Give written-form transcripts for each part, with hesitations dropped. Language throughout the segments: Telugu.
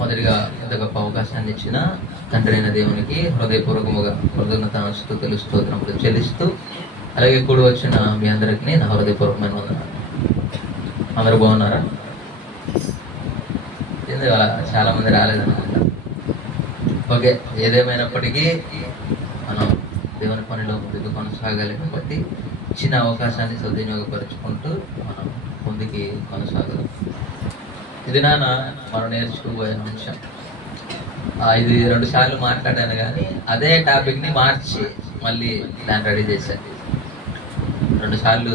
మొదటిగా ఇంత గొప్ప అవకాశాన్ని ఇచ్చిన తండ్రి అయిన దేవునికి హృదయపూర్వకముగా కృతజ్ఞతాస్తుతులు స్తోత్రములు చెల్లిస్తూ, అలాగే కూడి వచ్చిన మీ అందరికీ నా హృదయపూర్వకమైన వందనాలు. అందరూ బాగున్నారా? చాలా మంది రాలేదన్నమాట. ఓకే, ఏదేమైనప్పటికీ మనం దేవుని పనిలో ముందుకు కొనసాగాలి కాబట్టి ఇచ్చిన అవకాశాన్ని సద్వినియోగపరుచుకుంటూ మనం ముందుకి కొనసాగలం. ఇది నాన్న మనం నేర్చుకోబోయే అంశం. ఇది 2 సార్లు మాట్లాడాను, కానీ అదే టాపిక్ని మార్చి మళ్ళీ దాన్ని రెడీ చేశాను. 2 సార్లు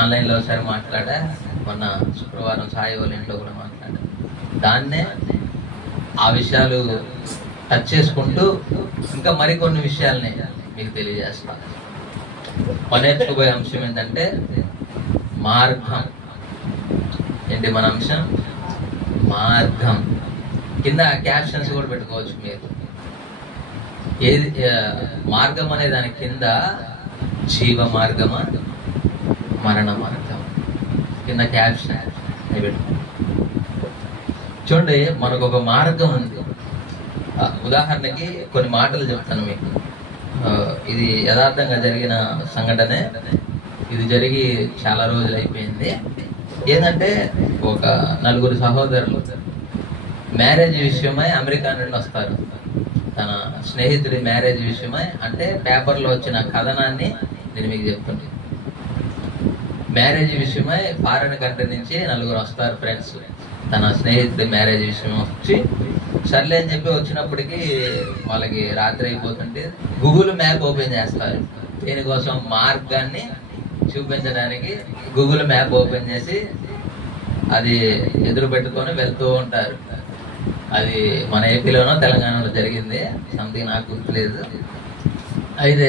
ఆన్లైన్లో ఒకసారి మాట్లాడా, మొన్న శుక్రవారం సాయి వాళ్ళ ఇంట్లో కూడా మాట్లాడా. దాన్నే ఆ విషయాలు టచ్ చేసుకుంటూ ఇంకా మరికొన్ని విషయాల్ని మీకు తెలియజేస్తాను. మనం నేర్చుకోబోయే అంశం ఏంటంటే మార్గం. ఏంటి మన అంశం? మార్గం. కింద క్యాప్షన్స్ కూడా పెట్టుకోవచ్చు మీరు. ఏది మార్గం అనే దాని కింద జీవ మార్గమా, మరణ మార్గం కింద క్యాప్షన్ పెట్టుకో. చూడండి, మనకు ఒక మార్గం ఉంది. ఉదాహరణకి కొన్ని మాటలు చెప్తాను మీకు. ఇది యథార్థంగా జరిగిన సంఘటనే. ఇది జరిగి చాలా రోజులు అయిపోయింది. ఏంటంటే ఒక 4 సహోదరులు మ్యారేజ్ విషయమై అమెరికా నుండి వస్తారు. తన స్నేహితుడి మ్యారేజ్ విషయమై, అంటే పేపర్లో వచ్చిన కథనాన్ని నేను మీకు చెప్తుంది. మ్యారేజ్ విషయమై ఫారెన్ కంట్రీ నుంచి 4 వస్తారు ఫ్రెండ్స్. తన స్నేహితుడి మ్యారేజ్ విషయం వచ్చి సర్లే అని చెప్పి వచ్చినప్పటికీ వాళ్ళకి రాత్రి అయిపోతుంటే గూగుల్ మ్యాప్ ఓపెన్ చేస్తారు. దీనికోసం మార్గాన్ని చూపించడానికి గూగుల్ మ్యాప్ ఓపెన్ చేసి అది ఎదురు పెట్టుకొని వెళ్తూ ఉంటారు. అది మన ఏపీలోనో తెలంగాణలో జరిగింది, సంథింగ్ నాకు గుర్తులేదు. అయితే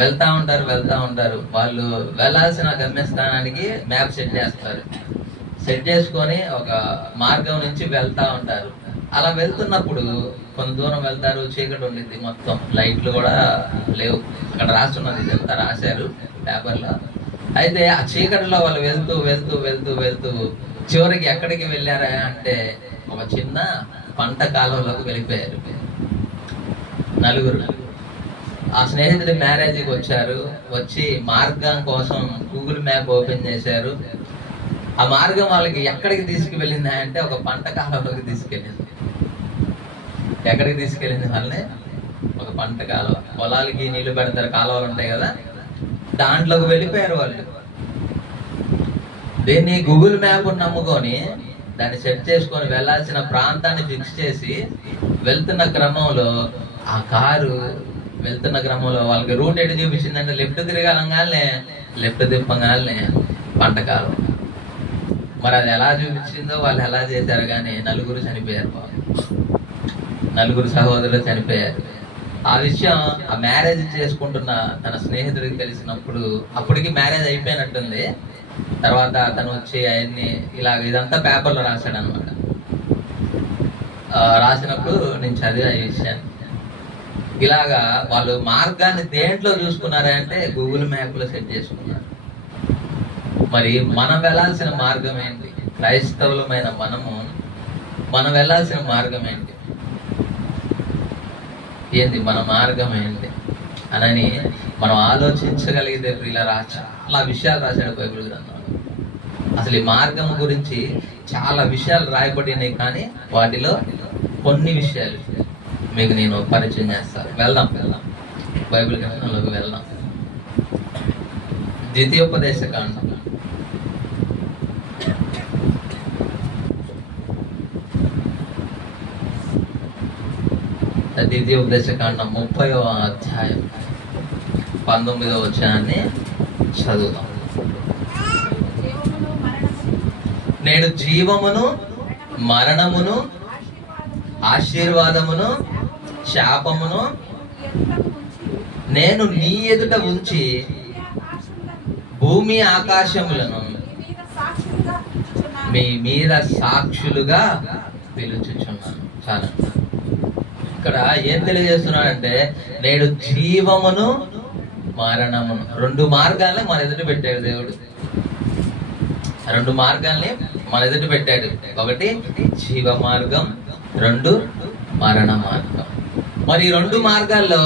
వెళ్తా ఉంటారు. వాళ్ళు వెళ్ళాల్సిన గమ్యస్థానానికి మ్యాప్ సెట్ చేస్తారు. సెట్ చేసుకొని ఒక మార్గం నుంచి వెళ్తా ఉంటారు. అలా వెళ్తున్నప్పుడు కొంత దూరం వెళ్తారు, చీకటి ఉండింది, మొత్తం లైట్లు కూడా లేవు. అక్కడ రాస్తున్నది, ఇదంతా రాశారు పేపర్లో. అయితే ఆ చీకటిలో వాళ్ళు వెళ్తూ చివరికి ఎక్కడికి వెళ్ళారా అంటే ఒక చిన్న పంట కాలంలోకి వెళ్ళిపోయారు. 4 ఆ స్నేహితుడి మ్యారేజ్కి వచ్చారు. వచ్చి మార్గం కోసం గూగుల్ మ్యాప్ ఓపెన్ చేశారు. ఆ మార్గం వాళ్ళకి ఎక్కడికి తీసుకువెళ్ళింది అంటే ఒక పంట కాలంలోకి తీసుకెళ్ళింది. ఎక్కడికి తీసుకెళ్ళింది వాళ్ళని? ఒక పంట కాలువ. పొలాలకి నీళ్లు పెడతారు, కాలువలు ఉంటాయి కదా, దాంట్లోకి వెళ్ళిపోయారు వాళ్ళు. దీన్ని గూగుల్ మ్యాప్ నమ్ముకొని దాన్ని సెట్ చేసుకొని వెళ్ళాల్సిన ప్రాంతాన్ని ఫిక్స్ చేసి వెళ్తున్న క్రమంలో ఆ కారు వెళ్తున్న క్రమంలో వాళ్ళకి రూట్ ఎటు చూపించిందంటే లెఫ్ట్ తిరగాలంగానే లెఫ్ట్ తిప్పగానే పంట కాలం. మరి అది ఎలా చూపించిందో వాళ్ళు ఎలా చేశారు, కానీ 4 చనిపోయారు. 4 సహోదరులు చనిపోయారు. ఆ విషయం ఆ మ్యారేజ్ చేసుకుంటున్న తన స్నేహితుడికి తెలిసినప్పుడు, అప్పటికి మ్యారేజ్ అయిపోయినట్టుంది. తర్వాత అతను వచ్చి అవన్నీ ఇదంతా పేపర్లో రాశాడు అనమాట. రాసినప్పుడు నేను చదివా ఈ విషయాన్ని. ఇలాగా వాళ్ళు మార్గాన్ని దేంట్లో చూసుకున్నారా అంటే గూగుల్ మ్యాప్ లో సెట్ చేసుకున్నారు. మరి మనం వెళ్ళాల్సిన మార్గం ఏంటి? క్రైస్తవులమైన మనం వెళ్ళాల్సిన మార్గం ఏంటి? మన మార్గం ఏంటి అని మనం ఆలోచించగలిగితే ఇలా చాలా విషయాలు రాశాడు బైబిల్ గ్రంథంలో. అసలు ఈ మార్గం గురించి చాలా విషయాలు రాయబడినాయి, కానీ వాటిలో కొన్ని విషయాలు మీకు నేను పరిచయం చేస్తాను. వెళ్దాం బైబిల్ గ్రంథంలోకి వెళ్దాం. ద్వితీయోపదేశకాండం. ద్వితీయోపదేశకాండం 30వ అధ్యాయం 19వ వచనాన్ని చదువుదాం. నేను జీవమును మరణమును ఆశీర్వాదమును శాపమును నేను నీ ఎదుట ఉంచి భూమి ఆకాశములను మీ మీద సాక్షులుగా పిలుచుచున్నాను. చాలా ఇక్కడ ఏం తెలియజేస్తున్నాడంటే నేడు జీవమును మరణమును 2 మార్గాల్ని మన ఎదుట పెట్టాడు దేవుడు. 2 మార్గాల్ని మన ఎదుట పెట్టాడు. ఒకటి జీవ మార్గం, రెండు మరణ మార్గం. మరి ఈ రెండు మార్గాల్లో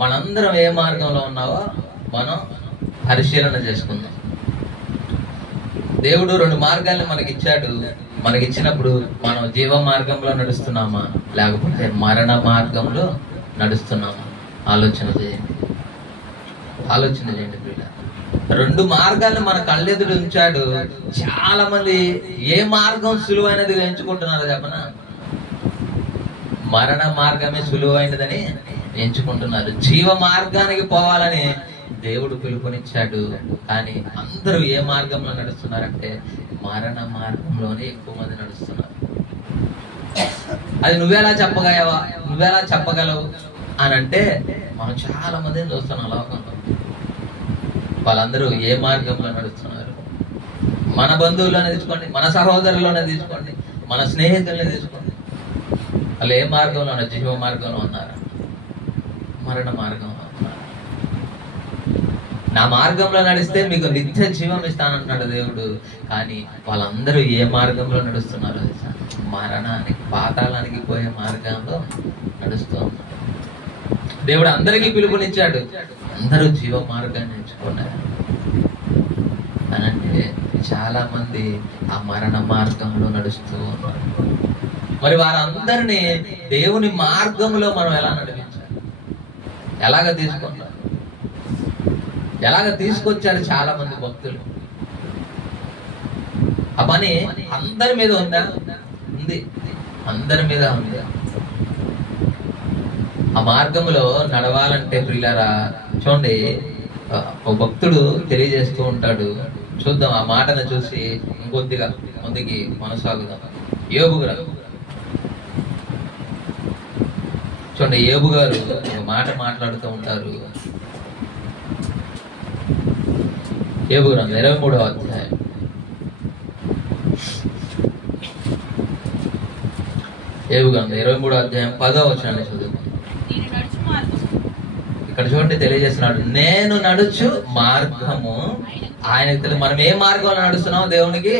మనందరం ఏ మార్గంలో ఉన్నావో మనం పరిశీలన చేసుకుందాం. దేవుడు రెండు మార్గాలను మనకిచ్చాడు. మనకిచ్చినప్పుడు మనం జీవ మార్గంలో నడుస్తున్నామా లేకపోతే మరణ మార్గంలో నడుస్తున్నామా? ఆలోచన చేయండి. పిల్ల రెండు మార్గాలను మన కళ్ళెదుడు ఉంచాడు. చాలా మంది ఏ మార్గం సులువైనది ఎంచుకుంటున్నారో చెప్పనా? మరణ మార్గమే సులువైనదని ఎంచుకుంటున్నారు. జీవ మార్గానికి పోవాలని దేవుడు పిలుపునిచ్చాడు. కానీ అందరూ ఏ మార్గంలో నడుస్తున్నారంటే మరణ మార్గంలోనే ఎక్కువ మంది నడుస్తున్నారు. అది నువ్వెలా చెప్పగలవు అని అంటే మనం చాలా మందిని చూస్తున్నాం లోకంలో. వాళ్ళందరూ ఏ మార్గంలో నడుస్తున్నారు? మన బంధువుల్లోనే తీసుకోండి, మన సహోదరుల్లోనే తీసుకోండి, మన స్నేహితుల్ని తీసుకోండి. వాళ్ళు ఏ మార్గంలో ఉన్నారు? జీవ మార్గంలో ఉన్నారా? మరణ మార్గంలో ఉన్నారా? నా మార్గంలో నడిస్తే మీకు నిత్య జీవం ఇస్తానంటున్నాడు దేవుడు. కానీ వాళ్ళందరూ ఏ మార్గంలో నడుస్తున్నారు? మరణానికి, పాతాళానికి పోయే మార్గంలో నడుస్తూ ఉన్నారు. దేవుడు అందరికీ పిలుపునిచ్చాడు. అందరూ జీవ మార్గాన్ని ఎంచుకున్నారు. అనంటే చాలా మంది ఆ మరణ మార్గంలో నడుస్తూ ఉన్నారు. మరి వారందరినీ దేవుని మార్గంలో మనం ఎలా నడిపించాలి? ఎలాగ తీసుకొచ్చారు చాలా మంది భక్తులు? ఆ పని అందరి మీద ఉందా? ఉంది, అందరి మీద ఉంది. ఆ మార్గంలో నడవాలంటే ప్రియులారా చూడండి, ఒక భక్తుడు తెలియజేస్తూ ఉంటాడు. చూద్దాం, ఆ మాటను చూసి ఇంకొద్దిగా ముందుకి కొనసాగుదాం. యోబు గారు చూడండి, యోబు గారు ఒక మాట మాట్లాడుతూ ఉంటారు. యోబు గ్రంథం 23వ అధ్యాయం. యోబు గ్రంథం 23వ అధ్యాయం 10వ వచనాన్ని చదువుతాం. ఇక్కడ చూడండి, తెలియజేస్తున్నాడు, నేను నడుచు మార్గము ఆయనకు తెలియదు. మనం ఏ మార్గంలో నడుస్తున్నామో దేవునికి,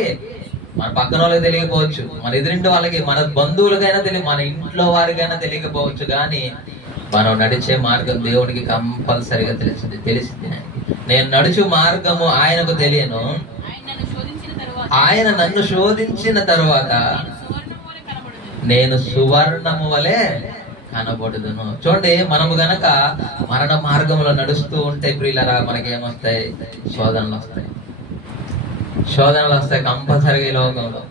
మన పక్కన వాళ్ళకి తెలియకపోవచ్చు, మన ఎదురింటి వాళ్ళకి, మన బంధువులకైనా తెలియదు, మన ఇంట్లో వారికైనా తెలియకపోవచ్చు. కానీ మనం నడిచే మార్గం దేవునికి కంపల్సరిగా తెలిసింది. నేను నడుచు మార్గము ఆయనకు తెలియను, ఆయన నన్ను శోధించిన తరువాత నేను సువర్ణము వలె కనబడుదును. చూడండి, మనము గనక మరణ మార్గంలో నడుస్తూ ఉంటే ప్రియులరా మనకేమొస్తాయి? శోధనలు వస్తాయి కంపల్సరిగా. ఈ లోకంలో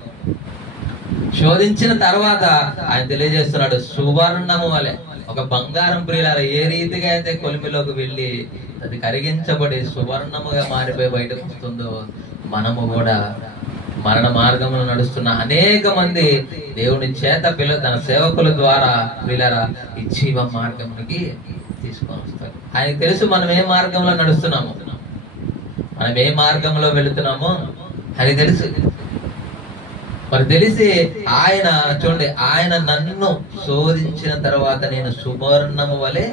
శోధించిన తర్వాత ఆయన తెలియజేస్తున్నాడు, సువర్ణము వలె. ఒక బంగారం ప్రియులారా ఏ రీతిగా అయితే కొలిమిలోకి వెళ్ళి అది కరిగించబడి సువర్ణముగా మారిపోయి బయటకు వస్తుందో, మనము కూడా మరణ మార్గంలో నడుస్తున్న అనేక మంది దేవుని చేత తన సేవకుల ద్వారా ప్రియులారా ఈ జీవ మార్గంలోకి తీసుకొని వస్తారు. ఆయనకు తెలుసు మనం ఏ మార్గంలో నడుస్తున్నాము, మనం ఏ మార్గంలో వెళుతున్నామో అని తెలుసు. మరి తెలిసి ఆయన చూడండి, ఆయన నన్ను శోధించిన తర్వాత నేను సువర్ణము వలె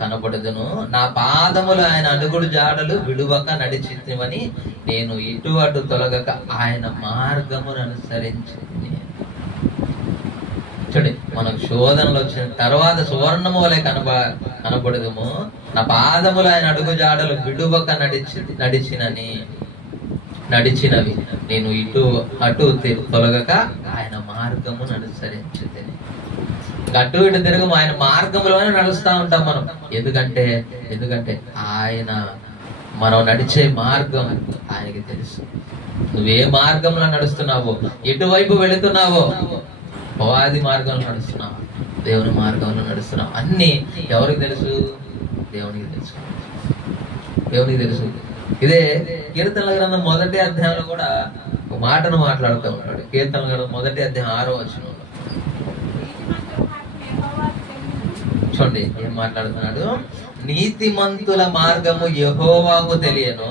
కనబడుదును, నా పాదములు ఆయన అడుగుడు జాడలు విడువక నడిచితివని నేను ఇటు అటు తొలగక ఆయన మార్గమును అనుసరించింది. చూడండి, మనకు శోధనలు వచ్చిన తర్వాత సువర్ణము వలె కనబడదుము, నా పాదములు ఆయన అడుగు జాడలు విడువక నడిచినవి నేను ఇటు అటు తొలగక ఆయన మార్గమును అనుసరించింది. అటు ఇటు తిరగము, ఆయన మార్గంలోనే నడుస్తూ ఉంటాం మనం. ఎందుకంటే ఆయన మనం నడిచే మార్గం ఆయనకి తెలుసు. నువ్వే మార్గంలో నడుస్తున్నావో, ఎటువైపు వెళుతున్నావో, అపవాది మార్గంలో నడుస్తున్నావు, దేవుని మార్గంలో నడుస్తున్నావు, అన్ని ఎవరికి తెలుసు? దేవునికి తెలుసు. ఇదే కీర్తనల గ్రంథం 1వ అధ్యాయంలో కూడా ఒక మాటను మాట్లాడుతూ ఉంటాడు. కీర్తనల గ్రంథం 1వ అధ్యాయం 6వ వచనంలో చూడండి ఏం మాట్లాడుతున్నాడు? నీతిమంతుల మార్గము యెహోవాకు తెలియను,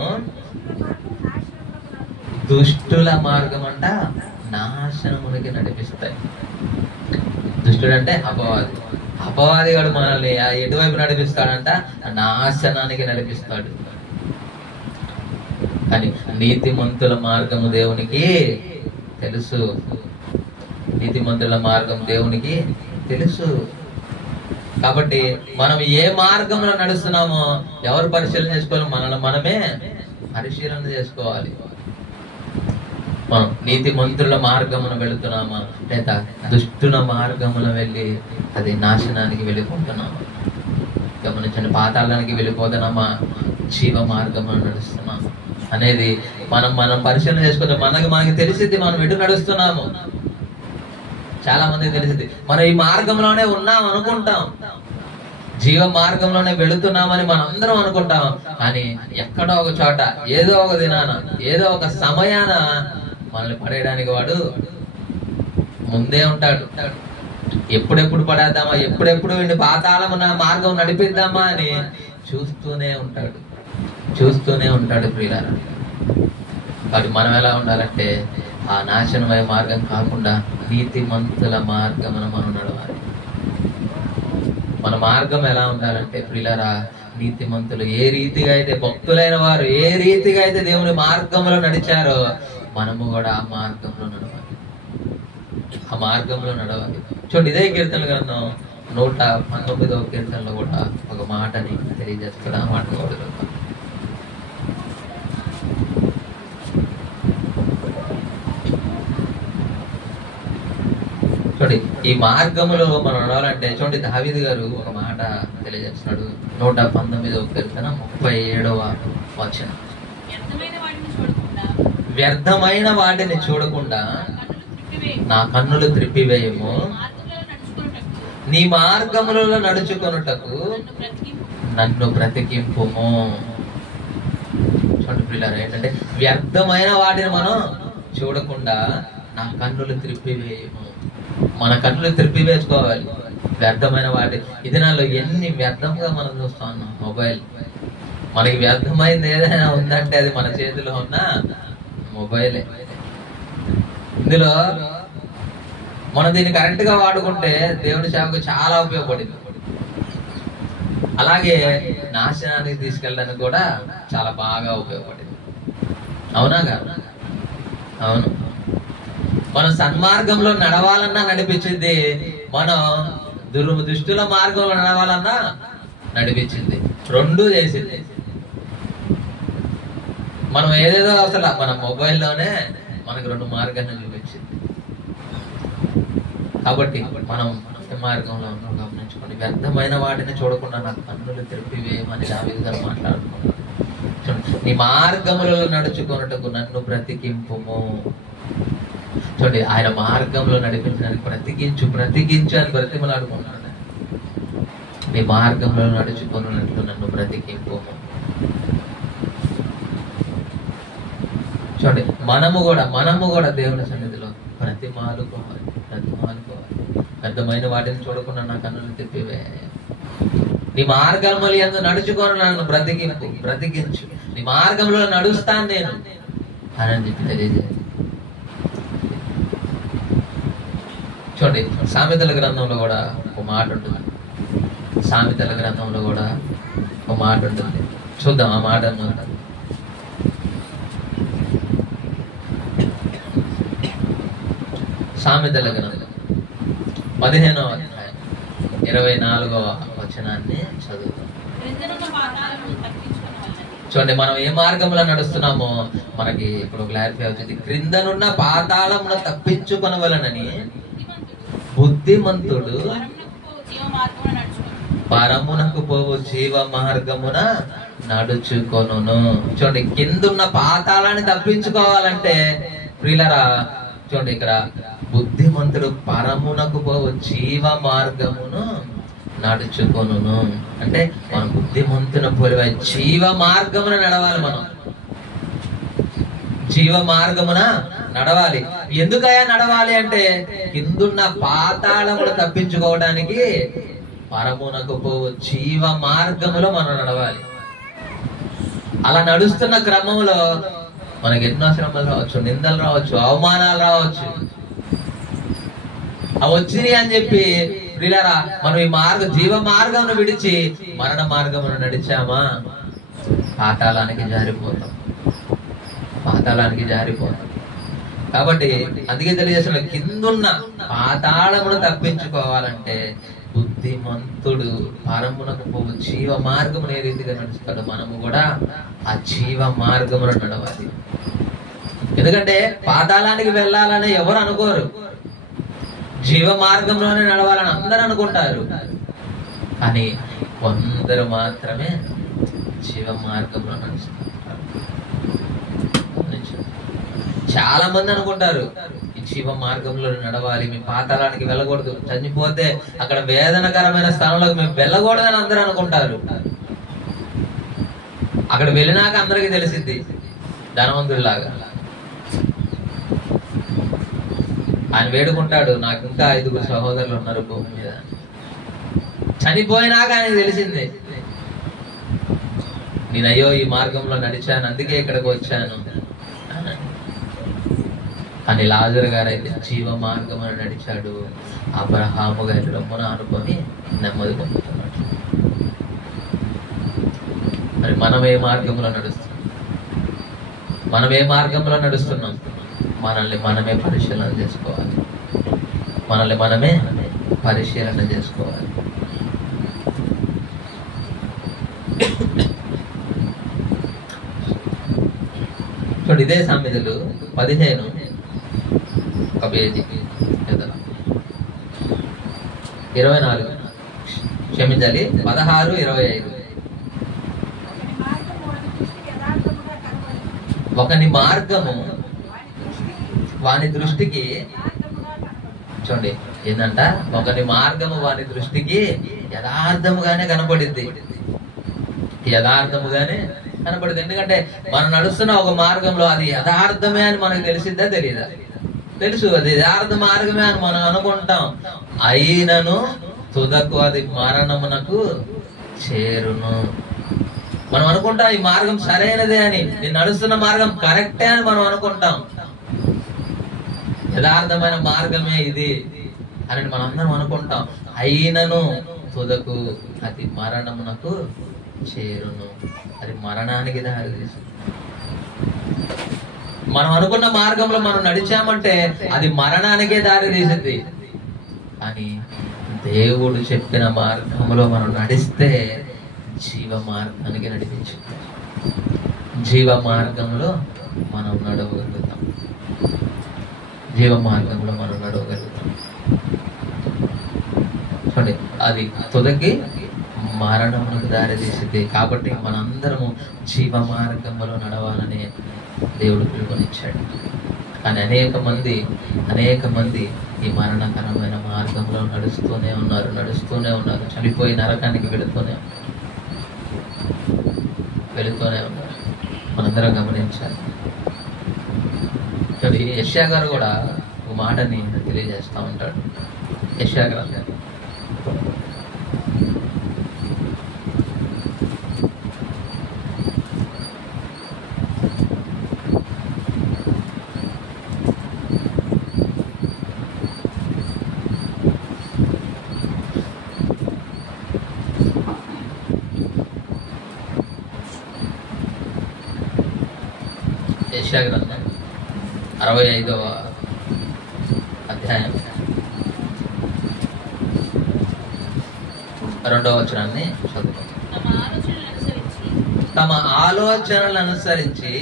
దుష్టుల మార్గం అంట నాశనమునికి నడిపిస్తాయి. దుష్టుడు అంటే అపవాది వాడు మనల్ని ఎటువైపు నడిపిస్తాడంట? నాశనానికి నడిపిస్తాడు. కానీ నీతిమంతుల మార్గము దేవునికి తెలుసు. నీతిమంతుల మార్గం దేవునికి తెలుసు. కాబట్టి మనం ఏ మార్గంలో నడుస్తున్నామో ఎవరు పరిశీలన చేసుకోవాలి? మనల్ని మనమే పరిశీలన చేసుకోవాలి. మనం నీతిమంతుల మార్గమున వెళుతున్నామా, లేదా దుష్టుల మార్గమున వెళ్ళి అది నాశనానికి వెళ్ళిపోతున్నామా? గమనించండి, పాతాళానికి వెళ్ళిపోతున్నామా, జీవ మార్గమున నడుస్తున్నామా అనేది మనం పరిశీలన చేసుకుంటే మనకి తెలిసింది మనం ఎటు నడుస్తున్నాము. చాలా మందికి తెలిసింది మనం ఈ మార్గంలోనే ఉన్నాం అనుకుంటాం, జీవ మార్గంలోనే వెళుతున్నామని మనం అందరం అనుకుంటాం. కానీ ఎక్కడో ఒక చోట, ఏదో ఒక దినాన, ఏదో ఒక సమయాన మనల్ని పడేయడానికి వాడు ముందే ఉంటాడు. ఎప్పుడెప్పుడు పడేద్దామా, ఎప్పుడెప్పుడు వీడిని పాతాళమున మార్గం నడిపిద్దామా అని చూస్తూనే ఉంటాడు ప్రియులారా. కాబట్టి మనం ఎలా ఉండాలంటే ఆ నాశనమయ మార్గం కాకుండా నీతిమంతుల మార్గమున మనం నడవాలి. మన మార్గం ఎలా ఉండాలంటే ప్రియులారా, నీతిమంతులు ఏ రీతిగా అయితే, భక్తులైన వారు ఏ రీతిగా అయితే దేవుని మార్గంలో నడిచారో మనము కూడా ఆ మార్గంలో నడవాలి. చూడండి, ఇదే కీర్తన గ్రంథం 119వ కీర్తనలో కూడా ఒక మాటని తెలియజేస్తాడు. ఆ మాట చూడండి, ఈ మార్గంలో మనం నడవాలంటే చూడండి, దావీదు గారు ఒక మాట తెలియజేస్తున్నాడు. 119వ కీర్తన 37వ వచనం. వ్యర్థమైన వాటిని చూడకుండా నా కన్నులు త్రిప్పివేయము, నీ మార్గములలో నడుచుకొనుటకు నన్ను బ్రతికింపుము. చూడండి పిల్లలు, ఏంటంటే వ్యర్థమైన వాటిని మనం చూడకుండా నా కన్నులు త్రిప్పివేయము. మన కన్నులు త్రిప్పివేసుకోవాలి వ్యర్థమైన వాటి. ఈ దినాల్లో ఎన్ని వ్యర్థంగా మనం చూస్తా ఉన్నాం. మొబైల్ మనకి వ్యర్థమైంది ఏదైనా ఉందంటే అది మన చేతిలో ఉన్న మొబైలే. ఇందులో మనం దీన్ని కరెక్ట్ గా వాడుకుంటే దేవుని సేవకు చాలా ఉపయోగపడింది. అలాగే నాశనానికి తీసుకెళ్ళడానికి కూడా చాలా బాగా ఉపయోగపడింది. అవునా కాదు? అవును. మనం సన్మార్గంలో నడవాలన్నా నడిపించింది, మనం దుష్టుల మార్గంలో నడవాలన్నా నడిపించింది. రెండూ చేసింది. మనం ఏదేదో అసలు మన మొబైల్లోనే మనకు 2 మార్గాలను చూపించింది. కాబట్టి మనం ఏ మార్గంలో ఉన్నాం గమనించుకోండి. వ్యర్థమైన వాటిని చూడకుండా నాకు కన్నులు త్రిప్పివేయమని దావీదు గారు మాట్లాడుకున్నాడు. నీ మార్గములలో నడుచుకొనుటకు నన్ను బ్రతికింపుము. చూడండి, ఆయన మార్గంలో నడిపించడానికి బ్రతికించు అని బ్రతిమలాడుకున్నాడు. నీ మార్గంలో నడుచుకున్నట్లు నన్ను బ్రతికింపుము. చూడండి, మనము కూడా దేవుని సన్నిధిలో బ్రతిమాలుకోవాలి. వ్యర్థమైన వాటిని చూడకుండా నా కన్నులు తిప్పివే. నీ మార్గములు యందు నడుచుకొని నన్ను బ్రతికించు. నీ మార్గంలో నడుస్తాను నేను అని చెప్పి తెలియజేయాలి. చూడండి, సామెతల గ్రంథంలో కూడా ఒక మాట ఉంటుంది. చూద్దాం ఆ మాట. సామెతల గ్రంథం 15వ అధ్యాయం 24వ వచనాన్ని చదువుతాం. చూడండి, మనం ఏ మార్గంలో నడుస్తున్నామో మనకి ఇప్పుడు క్లారిఫై అవుతుంది. క్రిందనున్న పాతాళమును తప్పించుకొనవలనని బుద్ధిమంతుడు పరమునకు పోవు జీవ మార్గమున నడుచుకొనును. చూడండి, కిందున్న పాతాళాన్ని తప్పించుకోవాలంటే ప్రియులరా, చూడండి ఇక్కడ బుద్ధిమంతుడు పరమునకు పోవు జీవ మార్గమును నడుచుకొనును అంటే మనం బుద్ధిమంతున పోలివై జీవ మార్గమున నడవాలి. మనం జీవ మార్గమున నడవాలి. ఎందుకయ్యా నడవాలి అంటే కిందున్న పాతాళమును తప్పించుకోవడానికి పరమునకు పోవు జీవ మార్గములో మనం నడవాలి. అలా నడుస్తున్న క్రమంలో మనకి ఎన్నో శ్రమలు రావచ్చు, నిందలు రావచ్చు, అవమానాలు రావచ్చు. అవి వచ్చినాయి అని చెప్పి ప్రియులారా, మనం ఈ జీవ మార్గమును విడిచి మరణ మార్గమును నడిచామా పాతాళానికి జారిపోతాం. కాబట్టి అందుకే తెలియజేసిన కిందున్న పాతాళమును తప్పించుకోవాలంటే బుద్ధిమంతుడు పరమునకు పోవు జీవ మార్గమును ఏ రీతిగా నడుస్తాడు, మనము కూడా ఆ జీవ మార్గమును నడవాలి. ఎందుకంటే పాతాళానికి వెళ్ళాలని ఎవరు అనుకోరు, జీవ మార్గంలోనే నడవాలని అందరూ అనుకుంటారు. కానీ కొందరు మాత్రమే జీవ మార్గంలో నడుస్తారు. చాలా మంది అనుకుంటారు ఈ జీవ మార్గంలో నడవాలి, మీ పాతాళానికి వెళ్ళకూడదు, చనిపోతే అక్కడ వేదనకరమైన స్థానంలోకి మేము వెళ్ళకూడదని అందరూ అనుకుంటారు. అక్కడ వెళ్ళినాక అందరికీ తెలిసింది ధనవంతుడిలాగా. ఆయన వేడుకుంటాడు, నాకు ఇంకా 5 సహోదరులు ఉన్నారు భూమి మీద. చనిపోయినాక ఆయనకు తెలిసింది, నేనయ్యో ఈ మార్గంలో నడిచాను, అందుకే ఇక్కడికి వచ్చాను. కానీ లాజరు గారు అయితే జీవ మార్గం అని నడిచాడు. అబ్రహాము గారి రొమ్మున అనుకొని నెమ్మది పొందుతున్నాడు. మరి మనం ఏ మార్గంలో నడుస్తున్నాం? మనం ఏ మార్గంలో నడుస్తున్నాం? మనల్ని మనమే పరిశీలన చేసుకోవాలి. మనల్ని మనమే పరిశీలన చేసుకోవాలి. చూడండి, ఇదే సామెతలు 15 ఒక పేజీ 24, క్షమించాలి 16, 25. ఒకని మార్గము వాని దృష్టికి, చూడండి ఏంటంట, ఒకని మార్గము వాని దృష్టికి యథార్థముగానే కనపడిద్ది. యథార్థముగానే కనపడింది. ఎందుకంటే మనం నడుస్తున్న ఒక మార్గంలో అది యథార్థమే అని మనకు తెలిసిద్దా తెలియదా? తెలుసు, అది యథార్థ మార్గమే అని మనం అనుకుంటాం. అయినను తుదకు అది మరణమునకు చేరును. మనం అనుకుంటాం ఈ మార్గం సరైనదే అని, నేను నడుస్తున్న మార్గం కరెక్టే అని మనం అనుకుంటాం. యథార్థమైన మార్గమే ఇది అని మనం అందరం అనుకుంటాం. అయినను తుదకు అది మరణమునకు చేరును. అది మరణానికి దారి తీస్తుంది. మనం అనుకున్న మార్గంలో మనం నడిచామంటే అది మరణానికే దారి తీసింది. కానీ దేవుడు చెప్పిన మార్గంలో మనం నడిస్తే జీవ మార్గానికి నడిపించింది. జీవ మార్గంలో మనం నడవగలుగుతాం. జీవ మార్గంలో మనం నడవగలుగుతాం. చూడండి, అది తుదకి మరణమునకు దారి తీసింది. కాబట్టి మనందరము జీవ మార్గంలో నడవాలని దేవుడు పిలుపునిచ్చాడు. కానీ అనేక మంది ఈ మరణకరమైన మార్గంలో నడుస్తూనే ఉన్నారు. చనిపోయి నరకానికి వెళుతూనే ఉన్నారు. మనందరం గమనించాలి. యెషయా గారు కూడా ఒక మాటని తెలియజేస్తూ ఉంటాడు. యెషయా గ్రంథం 65వ అధ్యాయం 2వ వచనాన్ని చదువుకుందాం. తమ ఆలోచనలను అనుసరించి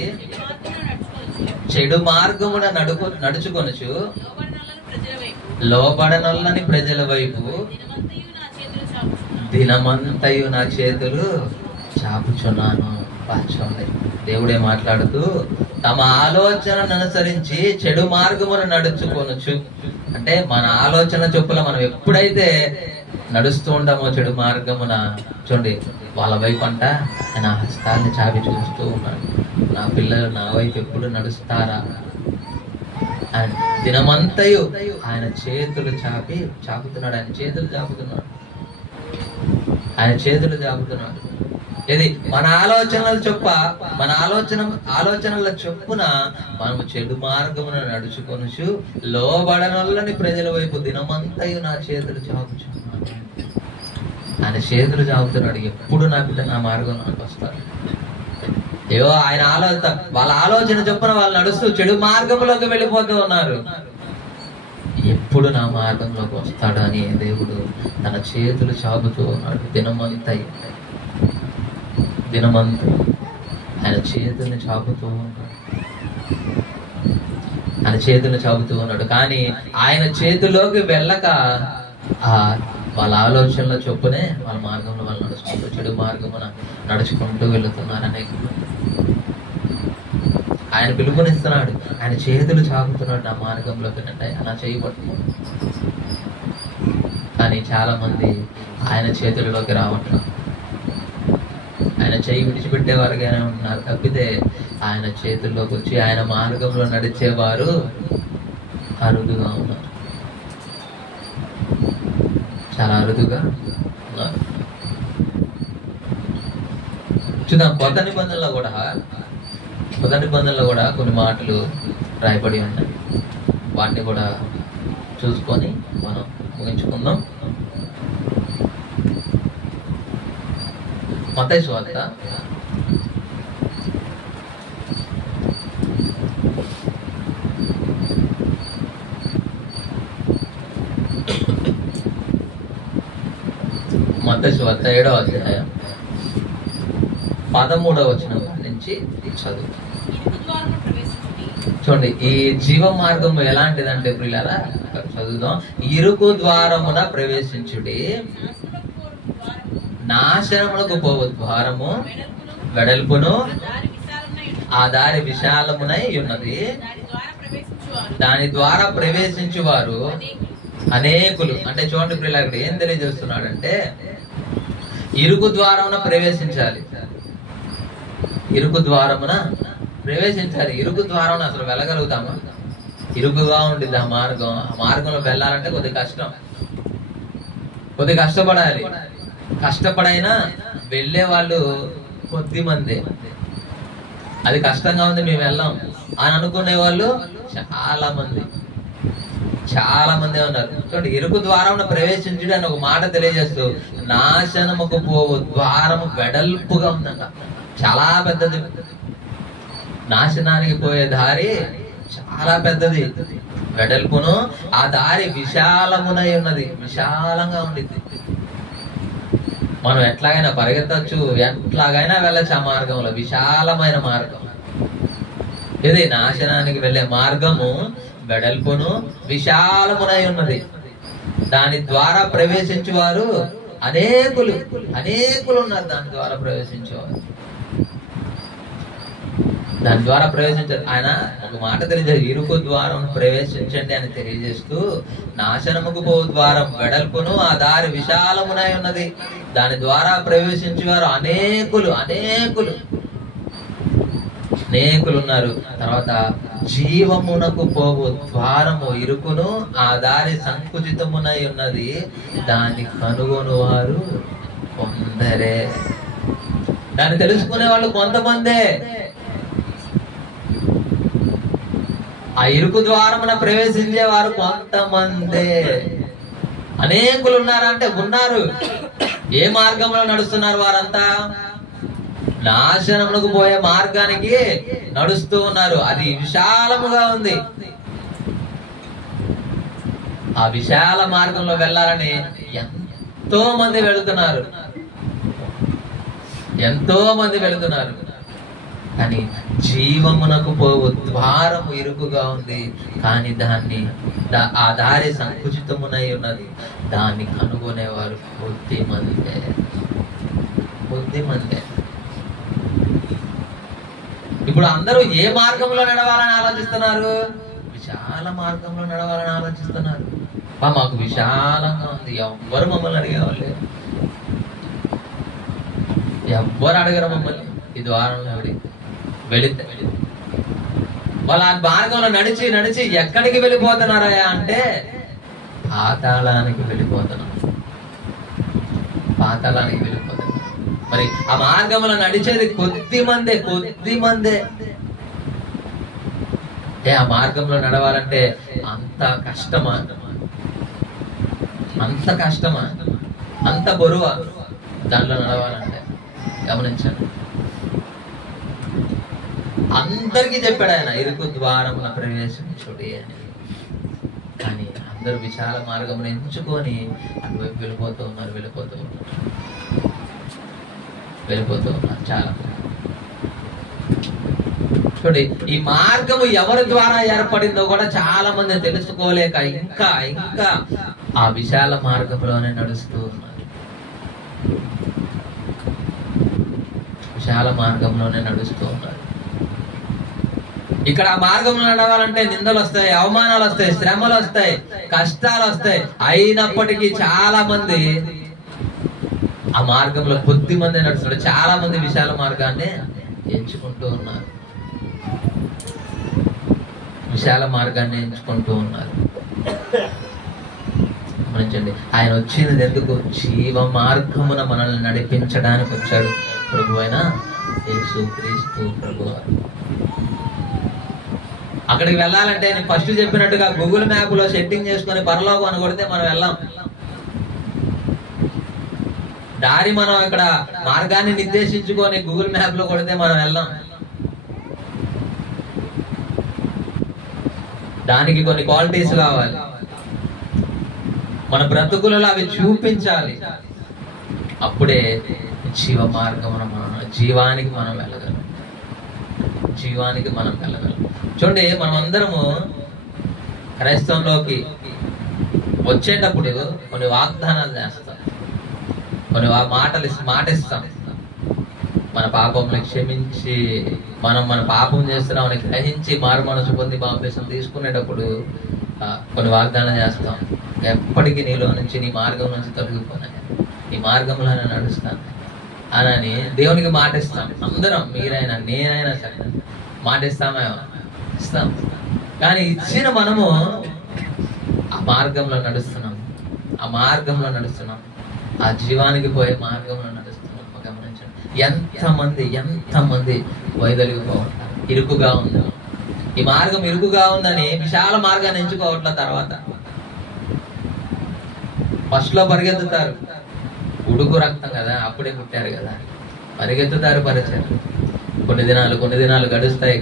చెడు మార్గమున నడుచుకొనుచు లోబడనొల్లని ప్రజల వైపు దినమంతయు నా చేతులు చాపుచున్నాను. దేవుడే మాట్లాడుతూ తమ ఆలోచనను అనుసరించి చెడు మార్గమును నడుచుకొనుచు, అంటే మన ఆలోచన చొప్పున మనం ఎప్పుడైతే నడుస్తూ ఉంటామో చెడు మార్గమున, చూడండి వాళ్ళ వైపు అంట ఆయన హస్తాన్ని చాపి చూస్తూ ఉన్నాడు. నా పిల్లలు నా వైపు ఎప్పుడు నడుస్తారా? దినమంతయు ఆయన చేతులు చాపుతున్నాడు. ఆయన చేతులు చాపుతున్నాడు. ఇది మన ఆలోచనల చొప్పున మనము చెడు మార్గమున నడుచుకొనుచు లోబడనొల్లని ప్రజల వైపు దినమంతయు నా చేతులు చాపుచున్నాను. ఆయన చేతులు చాపుతున్నాడు. ఎప్పుడు నా బిడ్డ నా మార్గంలోకి వస్తారు. ఏవో ఆయన వాళ్ళ ఆలోచన చొప్పున వాళ్ళు నడుస్తూ చెడు మార్గంలోకి వెళ్ళిపోతూ ఉన్నారు. ఎప్పుడు నా మార్గంలోకి వస్తాడని దేవుడు తన చేతులు చాపుతూ ఉన్నాడు. దినమంతా ఆయన చేతుల్ని చాపుతూ ఉన్నాడు. ఆయన చేతుల్ని చాపుతూ ఉన్నాడు. కానీ ఆయన చేతిలోకి వెళ్ళక వాళ్ళ ఆలోచనల చొప్పునే వాళ్ళ మార్గంలో వాళ్ళు నడుచుకుంటూ చెడు మార్గమున నడుచుకుంటూ వెళుతున్నారు. అనేక ఆయన పిలుపునిస్తున్నాడు, ఆయన చేతులు చాపుతున్నాడు, నా మార్గంలోకి రండి, అలా చేయబడుతుంది. కానీ చాలా మంది ఆయన చేతులలోకి రావట్లేదు. ఆయన చేయి విడిచిపెట్టేవారుగానే ఉన్నారు తప్పితే ఆయన చేతుల్లోకి వచ్చి ఆయన మార్గంలో నడిచేవారు అరుదుగా ఉన్నారు. చాలా అరుదుగా ఉన్నారు. చూద్దాం, కొత్త నిబంధనలో కూడా కొన్ని మాటలు రాయబడి ఉన్నాయి. వాటిని కూడా చూసుకొని మనం ముగించుకుందాం. మత్తయి సువార్త 7వ అధ్యాయం 13వ వచనం నుంచి చదువు. చూడండి, ఈ జీవ మార్గం ఎలాంటిదంటే ప్రియులారా, చదువుదాం. ఇరుకు ద్వారమున ప్రవేశించుడి, నాశనమునకు పోవు ద్వారము వెడల్పును, ఆ దారి విశాలమునై ఉన్నది, దాని ద్వారా ప్రవేశించువారు అనేకులు. అంటే చూడండి ప్రియులారా, ఏం తెలియజేస్తున్నాడంటే ఇరుకు ద్వారమున ప్రవేశించాలి. ఇరుకు ద్వారమున ప్రవేశించాలి. ఇరుకు ద్వారం అసలు వెళ్ళగలుగుతామా? ఇరుకుగా ఉండిద్ది ఆ మార్గం. ఆ మార్గంలో వెళ్ళాలంటే కొద్దిగా కష్టం, కొద్దిగా కష్టపడాలి. కష్టపడైనా వెళ్ళే వాళ్ళు కొద్ది మంది. అది కష్టంగా ఉంది, మేము వెళ్ళాం అని అనుకునే వాళ్ళు చాలా మంది ఉన్నారు. చూడండి, ఇరుకు ద్వారం ప్రవేశించుడు అని ఒక మాట తెలియజేస్తూ నాశనముకు పోవు ద్వారము వెడల్పుగా ఉందంట. చాలా పెద్దది. నాశనానికి పోయే దారి చాలా పెద్దది, వెడల్పును, ఆ దారి విశాలమునై ఉన్నది. విశాలంగా ఉండిద్ది. మనం ఎట్లాగైనా పరిగెత్తచ్చు, ఎట్లాగైనా వెళ్ళచ్చు ఆ మార్గంలో. విశాలమైన మార్గం ఇది. నాశనానికి వెళ్ళే మార్గము వెడల్పును విశాలమునై ఉన్నది, దాని ద్వారా ప్రవేశించేవారు అనేకులు ఉన్నారు. దాని ద్వారా ప్రవేశించేవారు, దాని ద్వారా ప్రవేశించారు. ఆయన ఒక మాట తెలియజేసి ఇరుకు ద్వారం ప్రవేశించండి అని తెలియజేస్తూ, నాశనముకు పో ద్వారం వెడల్పును, ఆ దారి విశాలమునై ఉన్నది, దాని ద్వారా ప్రవేశించేవారు అనేకులు ఉన్నారు. తర్వాత జీవమునకు పోవు ద్వారము ఇరుకును, ఆ దారి సంకుచితమునై ఉన్నది, దాన్ని కనుగొను వారు కొందరే. దాన్ని తెలుసుకునే వాళ్ళు కొంతమందే. ఆ ఇరుకు ద్వారమున ప్రవేశించే వారు కొంతమందే. అనేకులు ఉన్నారా అంటే ఉన్నారు. ఏ మార్గంలో నడుస్తున్నారు వారంతా? నాశనమునకు పోయే మార్గానికి నడుస్తూ ఉన్నారు. అది విశాలముగా ఉంది. ఆ విశాల మార్గంలో వెళ్ళాలని ఎంతో మంది వెళుతున్నారు. కానీ జీవమునకు పోవు ద్వారము ఇరుకుగా ఉంది, కానీ ఆ దారి సంకుచితమునై ఉన్నది, దాన్ని కనుగొనేవారు కొద్ది మందే. ఇప్పుడు అందరూ ఏ మార్గంలో నడవాలని ఆలోచిస్తున్నారు? విశాల మార్గంలో నడవాలని ఆలోచిస్తున్నారు. మాకు విశాలంగా ఉంది. ఎవ్వరు మమ్మల్ని అడిగేవాళ్ళు, ఎవ్వరు అడగరు మమ్మల్ని. ఈ ద్వారంలో వెళితే వాళ్ళ మార్గంలో నడిచి ఎక్కడికి వెళ్ళిపోతున్నారా అంటే పాతాళానికి వెళ్ళిపోతున్నారు. మరి ఆ మార్గంలో నడిచేది కొద్ది మందే. ఆ మార్గంలో నడవాలంటే అంత కష్టమా? అంత బరువా దాంట్లో నడవాలంటే? గమనించండి. అందరికీ చెప్పాడు ఆయన, ఇరుకు ద్వారమున ప్రవేశించుడి అని. కానీ అందరూ విశాల మార్గం ఎంచుకొని అటువైపు వెళ్ళిపోతూ ఉన్నారు చాలా. చూడండి, ఈ మార్గము ఎవరి ద్వారా ఏర్పడిందో కూడా చాలా మంది తెలుసుకోలేక ఇంకా ఆ విశాల మార్గంలోనే నడుస్తూ ఉన్నారు. విశాల మార్గంలోనే నడుస్తూ ఉన్నారు. ఇక్కడ ఆ మార్గంలో నడవాలంటే నిందలు వస్తాయి, అవమానాలు వస్తాయి, శ్రమలు వస్తాయి, కష్టాలు వస్తాయి. అయినప్పటికీ చాలా మంది ఆ మార్గంలో కొద్ది మంది నడుస్తున్నారు. చాలా మంది విశాల మార్గాన్ని ఎంచుకుంటూ ఉన్నారు. విశాల మార్గాన్ని ఎంచుకుంటూ ఉన్నారు. గమనించండి, ఆయన వచ్చినది ఎందుకు? జీవ మార్గమున మనల్ని నడిపించడానికి వచ్చాడు ప్రభు అయిన యేసుక్రీస్తు ప్రభువారు. అక్కడికి వెళ్ళాలంటే నేను ఫస్ట్ చెప్పినట్టుగా గూగుల్ మ్యాప్ లో సెట్టింగ్ చేసుకొని పరలోకం అని కొడితే మనం వెళ్ళాం. దారి మనం ఇక్కడ మార్గాన్ని నిర్దేశించుకొని గూగుల్ మ్యాప్ లో కొడితే మనం వెళ్ళాం. దానికి కొన్ని క్వాలిటీస్ కావాలి. మన బ్రతుకులలో అవి చూపించాలి. అప్పుడే జీవ మార్గమున జీవానికి మనం వెళ్ళగలం. చూడండి, మనం అందరము క్రైస్తవంలోకి వచ్చేటప్పుడు కొన్ని వాగ్దానాలు చేస్తాం, కొన్ని మాటిస్తాం. మన పాపంని క్షమించి మన పాపం చేస్తున్నామని గ్రహించి మారు మనసు పొంది బాప్తిసం తీసుకునేటప్పుడు కొన్ని వాగ్దానం చేస్తాం. ఎప్పటికీ నీలో నుంచి, నీ మార్గం నుంచి తొలగిపోయినా, నీ మార్గంలోనే నడుస్తాను అని దేవునికి మాటిస్తాం. అందరం, మీరైనా నేనైనా సరే మాటిస్తామేమో, ఇస్తాం. కానీ ఇచ్చిన మనము ఆ మార్గంలో నడుస్తున్నాం, ఆ జీవానికి పోయే మార్గంలో నడుస్తున్నాం. గమనించండి, ఎంతమంది వైదొలిగిపోవట్ల, ఇరుకుగా ఉంది. ఈ మార్గం ఇరుకుగా ఉందని విశాల మార్గాన్ని ఎంచుకోవట్ల. తర్వాత ఫస్ట్ లో పరిగెత్తుతారు, ఉడుకు రక్తం కదా, అప్పుడే పుట్టారు కదా, పరిగెత్తుతారు పరిచయం. కొన్ని దినాలు గడుస్తాయి.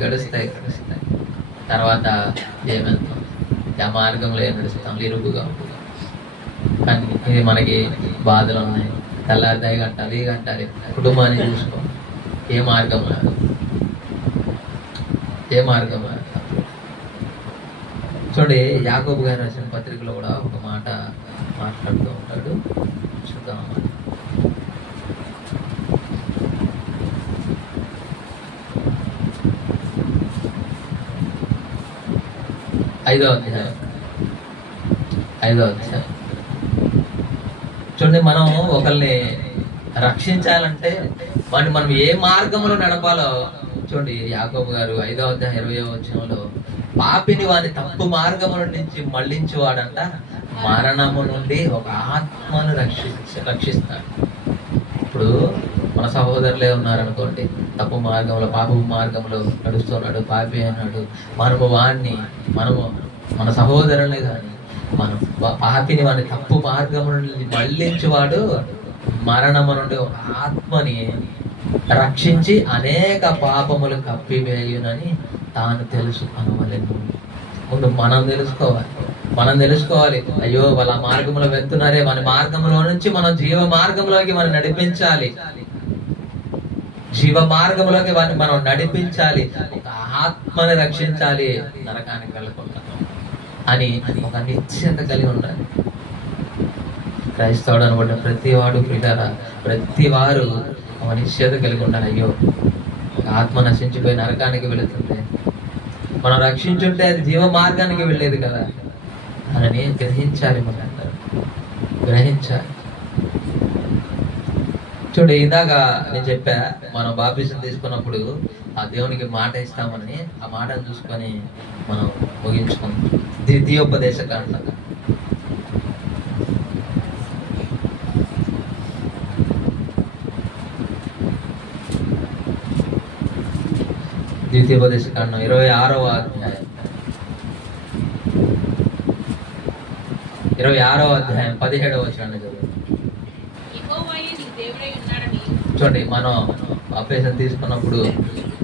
తర్వాత ఏమెళ్తాం, ఆ మార్గంలో ఏం నడుస్తాం, ఇరుకుగా. కానీ ఇది మనకి బాధలు ఉన్నాయి, తెల్లారిదాయి కట్టాలి, కుటుంబాన్ని చూసుకో. ఏ మార్గం చూడండి, యాకోబు గారు రాసిన పత్రికలో కూడా ఒక మాట మాట్లాడుతూ ఉంటాడు. చూద్దాం. 5వ అధ్యాయం. చూడండి, మనం ఒకరిని రక్షించాలంటే వాడిని మనం ఏ మార్గంలో నడపాలో చూడండి. యాకోబు గారు 5వ అధ్యాయం 20వ వచనంలో, పాపిని వాని తప్పు మార్గము నుంచి మళ్లించువాడంట మరణము నుండి ఒక ఆత్మను రక్షిస్తాడు. ఇప్పుడు మన సహోదరులే ఉన్నారనుకోండి, తప్పు మార్గంలో, పాపపు మార్గంలో నడుస్తున్నాడు, పాపి అన్నాడు. మనము మన సహోదరులే కానీ మనం పాపిని వాని తప్పు మార్గము నుండి మళ్లించువాడు మరణము నుండి ఒక ఆత్మని రక్షించి అనేక పాపములు కప్పివేయునని తాను తెలుసుకొనవలెను. ముందు మనం తెలుసుకోవాలి. అయ్యో, వాళ్ళ మార్గంలో వెళ్తున్నారే, మన మార్గంలో నుంచి మనం జీవ మార్గంలోకి మనం నడిపించాలి. ఒక ఆత్మని రక్షించాలి, నరకానికి వెళ్ళకుండా అని ఒక నిశ్చయత కలిగి ఉండాలి. క్రైస్తవుడు అనుకుంటే ప్రతి వారు ఒక నిశ్చయత కలిగి ఉండాలి. అయ్యో, ఒక ఆత్మ నశించిపోయి నరకానికి వెళుతుంటే మనం రక్షించుంటే అది జీవ మార్గానికి వెళ్ళేది కదా అని గ్రహించాలి. చూడండి, ఇందాక నేను చెప్పా, మనం బాప్తిసం తీసుకున్నప్పుడు ఆ దేవునికి మాట ఇస్తామని, ఆ మాటను చూసుకొని మనం ముగించుకుందాం. ద్వితీయోపదేశ కాండం. ద్వితీయోపదేశ కాండం 26వ అధ్యాయం 17వ వచనాన్ని చదువు. చూడండి, మనం బాప్తిసం తీసుకున్నప్పుడు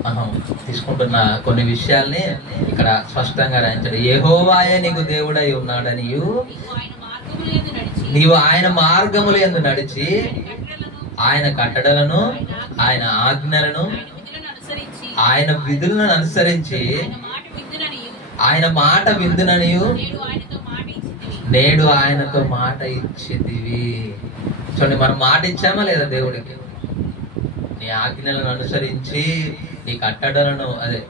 మనం తీసుకుంటున్న కొన్ని విషయాల్ని ఇక్కడ స్పష్టంగా రాయించాడు. యెహోవాయే నీకు దేవుడై ఉన్నాడనియు, నీవు ఆయన మార్గముల యందు నడిచి ఆయన కట్టడలను, ఆయన ఆజ్ఞలను, ఆయన విధులను అనుసరించి ఆయన మాట విందుననియు నేడు ఆయనతో మాట ఇచ్చితివి. చూడండి, మనం మాట ఇచ్చామా లేదా దేవుడికి? నీ ఆజ్ఞలను అనుసరించి నీ కట్టడలను, అదే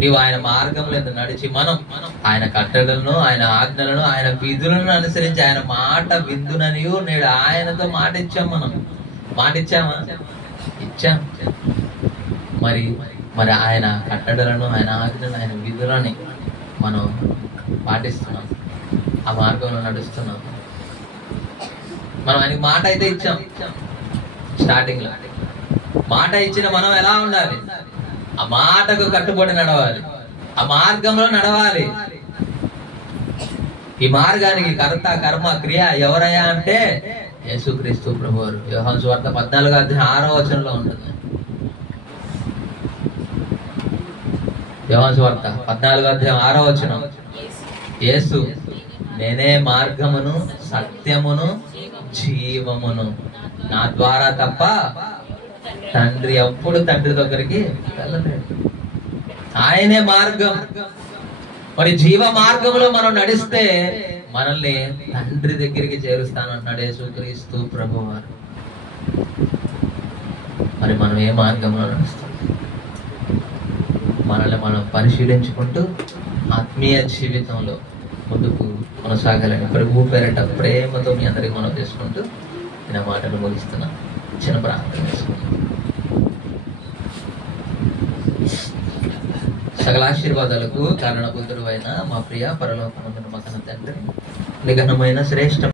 నీవు ఆయన మార్గంలో నడిచి, మనం ఆయన కట్టడలను, ఆయన ఆజ్ఞలను, ఆయన విధులను అనుసరించి ఆయన మాట విందుననియు నేడు ఆయనతో మాట ఇచ్చాం. మనం మాట ఇచ్చామా? ఇచ్చాం. మరి మరి ఆయన కట్టడలను, ఆయన ఆజ్ఞలను, ఆయన విధులని మనం పాటిస్తున్నాం, ఆ మార్గంలో నడుస్తున్నాం. మనం ఆయనకి మాట అయితే ఇచ్చాం. స్టార్టింగ్ లో మాట ఇచ్చిన మనం ఎలా ఉండాలి? ఆ మాటకు కట్టుబడి నడవాలి, ఆ మార్గంలో నడవాలి. ఈ మార్గానికి కర్త, కర్మ, క్రియ ఎవరయ్యా అంటే యేసుక్రీస్తు ప్రభువారు. యోహాను సువార్త 14:6 ఉంటుంది. యోహాను సువార్త 14:6 యేసు, నేనే మార్గమును, సత్యమును, జీవమును, నా ద్వారా తప్ప తండ్రి ఎప్పుడు తండ్రి దగ్గరికి వెళ్ళలేడు. ఆయనే మార్గం. మరి జీవ మార్గంలో మనం నడిస్తే మనల్ని తండ్రి దగ్గరికి చేరుస్తానంటున్నాడు యేసుక్రీస్తు ప్రభువారు. మరి మనం ఏ మార్గంలో నడుస్తాం? మనల్ని మనం పరిశీలించుకుంటూ ఆత్మీయ జీవితంలో ముందుకు కొనసాగాలని ప్రభు పేరట ప్రేమతో మీ అందరికీ మనం చేసుకుంటూ నా మాటలు ముగిస్తున్నాం. చిన్న ప్రార్థన చేసుకుంటాం. సకల ఆశీర్వాదాలకు కారణభూతుడు అయిన మా ప్రియ పరలోకమందున మా కన్న తండ్రి, నిఘనమైన శ్రేష్ఠ